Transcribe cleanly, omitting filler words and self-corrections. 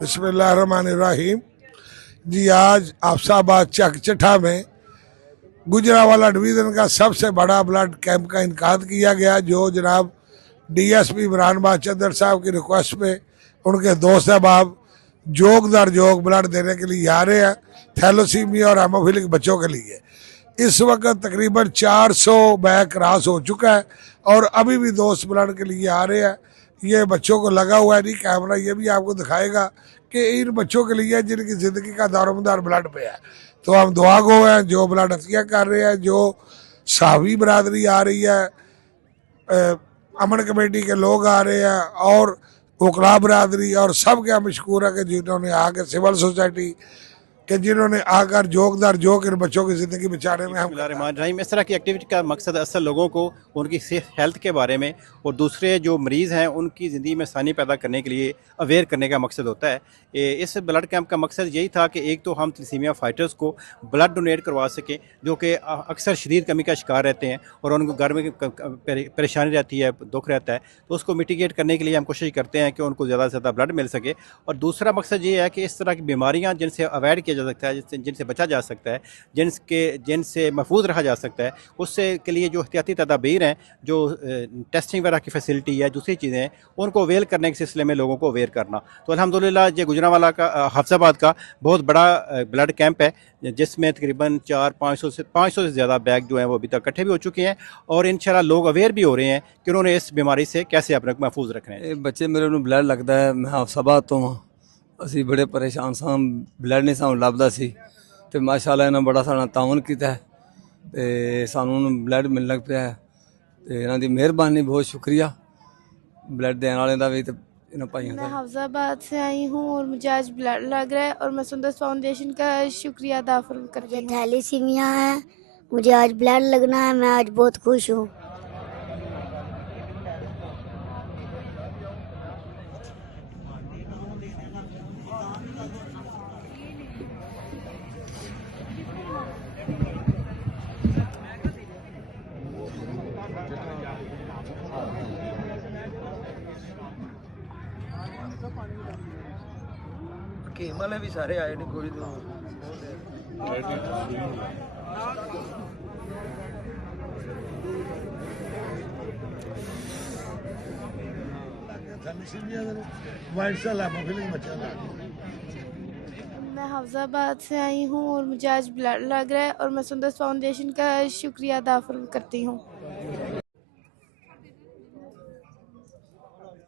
बिस्मिल्लाहिर्रहमानिर्रहीम। जी आज आफसाबाद चकचठा में गुजरावाला डिवीज़न का सबसे बड़ा ब्लड कैंप का इनकाद किया गया, जो जनाब डीएसपी इमरान बहादुर साहब की रिक्वेस्ट पे उनके दोस्त अहबाब जोग दर जोग ब्लड देने के लिए आ रहे हैं, थैलोसीमिया और हेमोफिलिक बच्चों के लिए। इस वक्त तकरीबन 400 बैग क्रॉस हो चुका है और अभी भी दोस्त ब्लड के लिए आ रहे हैं। ये बच्चों को लगा हुआ है, नहीं कैमरा ये भी आपको दिखाएगा कि इन बच्चों के लिए जिनकी ज़िंदगी का दारोमदार ब्लड पे है। तो हम दुआ गो हैं जो ब्लड अतिया कर रहे हैं, जो साहवी बरदरी आ रही है, अमन कमेटी के लोग आ रहे हैं और वकला बरदरी और सब क्या मशहूर है कि जिन्होंने आके सिविल सोसाइटी कि जिन्होंने आकर जोगदार जोग इन बच्चों की ज़िंदगी बचाने में हम बिस्मिल्लाहिर्रहमानिर्रहीम। इस तरह की एक्टिविटी का मकसद असल लोगों को उनकी हेल्थ के बारे में और दूसरे जो मरीज़ हैं उनकी ज़िंदगी में आसानी पैदा करने के लिए अवेयर करने का मकसद होता है। इस ब्लड कैंप का मकसद यही था कि एक तो हम थैलेसीमिया फाइटर्स को ब्लड डोनेट करवा सकें, जो कि अक्सर शदीद कमी का शिकार रहते हैं और उनको घर में परेशानी रहती है, दुख रहता है, तो उसको मिटिगेट करने के लिए हम कोशिश करते हैं कि उनको ज़्यादा से ज़्यादा ब्लड मिल सके। और दूसरा मकसद ये है कि इस तरह की बीमारियाँ जिनसे अवॉइड किया जा सकता है, जिनसे बचा जा सकता है, जिनसे महफूज रहा जा सकता है, उससे के लिए जो एहतियाती तदाबीर हैं, जो टेस्टिंग वगैरह की फैसिलिटी है, दूसरी चीज़ें हैं, उनको अवेल करने के सिलसिले में लोगों को अवेयर करना। तो अल्हम्दुलिल्लाह ये गुजरांवाला का हाफिज़ाबाद का बहुत बड़ा ब्लड कैंप है, जिसमें तकरीबन 500 से ज़्यादा बैग जो हैं वो अभी तक इकट्ठे भी हो चुके हैं और इंशाल्लाह लोग अवेयर भी हो रहे हैं कि उन्होंने इस बीमारी से कैसे अपने को महफूज रखना है। बच्चे मेरे ਨੂੰ ਬਲੱਡ ਲੱਗਦਾ ਹੈ। ਮੈਂ ਹਾਫਸਾਬਾਦ ਤੋਂ ਹਾਂ। ਅਸੀਂ ਬੜੇ ਪਰੇਸ਼ਾਨ ਸਾਂ, ਬਲੱਡ ਨਹੀਂ ਸਾਨੂੰ ਲੱਭਦਾ ਸੀ ਤੇ ਮਾਸ਼ਾਅੱਲਾ ਇਹਨਾਂ ਬੜਾ ਸਾਡਾ ਤਾਵਨ ਕੀਤਾ ਹੈ ਤੇ ਸਾਨੂੰ ਹੁਣ ਬਲੱਡ ਮਿਲਣ ਲੱਗ ਪਿਆ ਹੈ ਤੇ ਇਹਨਾਂ ਦੀ ਮਿਹਰਬਾਨੀ, ਬਹੁਤ शुक्रिया ब्लड देने वाले ਦਾ भी ਤੇ ਇਹਨਾਂ ਭਾਈਆਂ मैं ਦਾ। हाफिज़ाबाद से आई हूँ और मुझे आज ब्लड लग रहा है और मैं सुंदर फाउंडेशन का शुक्रिया अदा कर रही हूँ। थैलेसीमिया है, मुझे आज ब्लड लगना है, मैं आज बहुत खुश हूँ। ਹਕੀਮ ਵਾਲੇ ਵੀ ਸਾਰੇ ਆਏ ਨੇ, ਕੋਈ मैं हाफिज़ाबाद से आई हूँ और मुझे आज ब्लड लग रहा है और मैं सुंदर फाउंडेशन का शुक्रिया अदा करती हूँ।